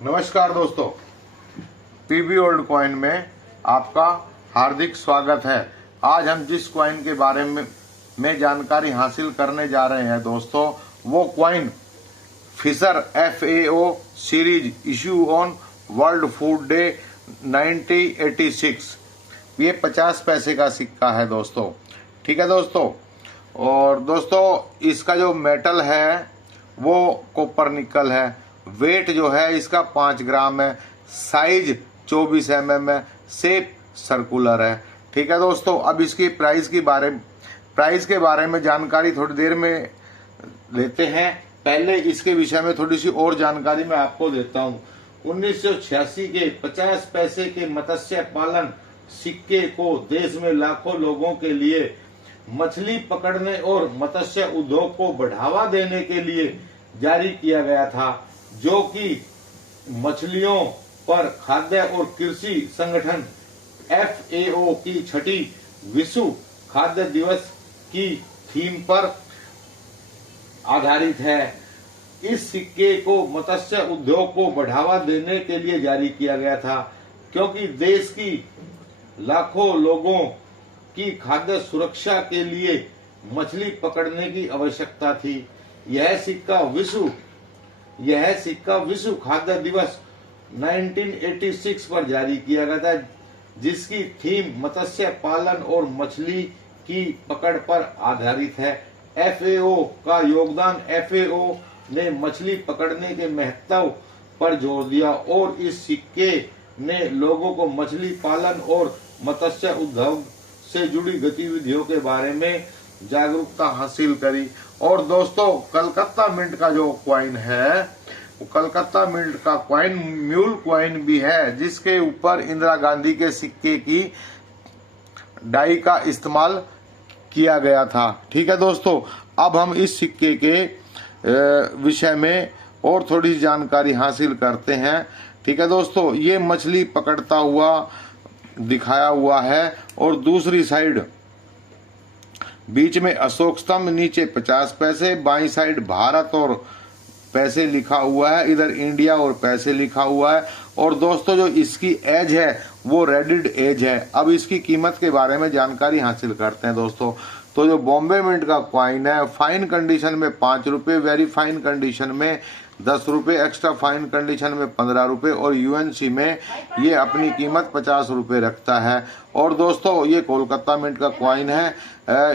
नमस्कार दोस्तों, PB old coin में आपका हार्दिक स्वागत है। आज हम जिस कॉइन के बारे में जानकारी हासिल करने जा रहे हैं दोस्तों, वो coin fisher FAO series issue on World Food Day 1986। ये 50 पैसे का सिक्का है दोस्तों। ठीक है दोस्तों। और दोस्तों इसका जो मेटल है वो कॉपर निकल है। वेट जो है इसका 5 ग्राम है। साइज 24 mm है। शेप सर्कुलर है। ठीक है दोस्तों। अब इसकी प्राइस के बारे में जानकारी थोड़ी देर में लेते हैं। पहले इसके विषय में थोड़ी सी और जानकारी मैं आपको देता हूँ। 1986 के 50 पैसे के मत्स्य पालन सिक्के को देश में लाखों लोगों के लिए मछली पकड़ने और मत्स्य उद्योग को बढ़ावा देने के लिए जारी किया गया था, जो कि मछलियों पर खाद्य और कृषि संगठन FAO की 6ठी विश्व खाद्य दिवस की थीम पर आधारित है। इस सिक्के को मत्स्य उद्योग को बढ़ावा देने के लिए जारी किया गया था, क्योंकि देश की लाखों लोगों की खाद्य सुरक्षा के लिए मछली पकड़ने की आवश्यकता थी। यह सिक्का विश्व खाद्य दिवस 1986 पर जारी किया गया था, जिसकी थीम मत्स्य पालन और मछली की पकड़ पर आधारित है। FAO का योगदान। FAO ने मछली पकड़ने के महत्व पर जोर दिया और इस सिक्के ने लोगों को मछली पालन और मत्स्य उद्योग से जुड़ी गतिविधियों के बारे में जागरूकता हासिल करी। और दोस्तों कलकत्ता मिंट का जो कॉइन है, वो कलकत्ता मिंट का कॉइन म्यूल कॉइन भी है, जिसके ऊपर इंदिरा गांधी के सिक्के की डाई का इस्तेमाल किया गया था। ठीक है दोस्तों। अब हम इस सिक्के के विषय में और थोड़ी जानकारी हासिल करते हैं। ठीक है दोस्तों। ये मछली पकड़ता हुआ दिखाया हुआ है और दूसरी साइड बीच में अशोक स्तंभ, नीचे 50 पैसे, बाईं साइड भारत और पैसे लिखा हुआ है, इधर इंडिया और पैसे लिखा हुआ है। और दोस्तों जो इसकी एज है वो रेडिड एज है। अब इसकी कीमत के बारे में जानकारी हासिल करते हैं दोस्तों। तो जो बॉम्बे मिंट का कॉइन है, फाइन कंडीशन में 5 रुपए, वेरी फाइन कंडीशन में 10 रुपए, एक्स्ट्रा फाइन कंडीशन में 15 रुपए और UNC में ये अपनी कीमत 50 रुपए रखता है। और दोस्तों ये कोलकाता मिंट का कॉइन है।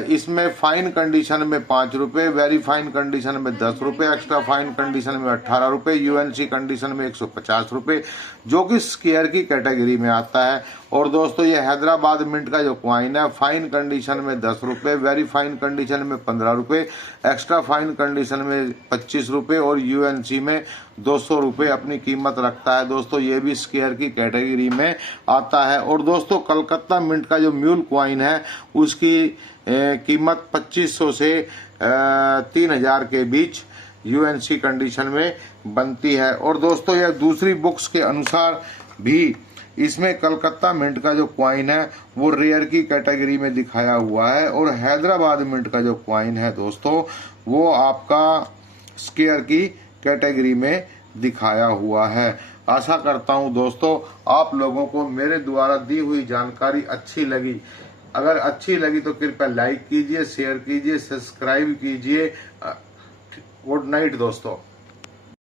इसमें फाइन कंडीशन में 5 रुपए, वेरी फाइन कंडीशन में 10 रुपए, एक्स्ट्रा फाइन कंडीशन में 18 रुपए, UNC कंडीशन में 150 रुपए, जो कि स्क्वायर की कैटेगरी में आता है। और दोस्तों ये हैदराबाद मिंट का जो कॉइन है, फाइन कंडीशन में 10 रुपए, वेरी फाइन कंडीशन में 15 रुपए, एक्स्ट्रा फाइन कंडीशन में 25 रुपए और UNC में 200 रुपए अपनी कीमत रखता है। दोस्तों ये भी स्क्वायर की कैटेगरी में आता है। और दोस्तों कलकत्ता मिंट का जो म्यूल कॉइन है, उसकी कीमत 2500 से 3000 के बीच UNC कंडीशन में बनती है। और दोस्तों यह दूसरी बुक्स के अनुसार भी इसमें कलकत्ता मिंट का जो कॉइन है वो रेयर की कैटेगरी में दिखाया हुआ है। और हैदराबाद मिंट का जो कॉइन है दोस्तों, वो आपका स्क्वायर की कैटेगरी में दिखाया हुआ है। आशा करता हूं दोस्तों आप लोगों को मेरे द्वारा दी हुई जानकारी अच्छी लगी। अगर अच्छी लगी तो कृपया लाइक कीजिए, शेयर कीजिए, सब्सक्राइब कीजिए। गुड नाइट दोस्तों।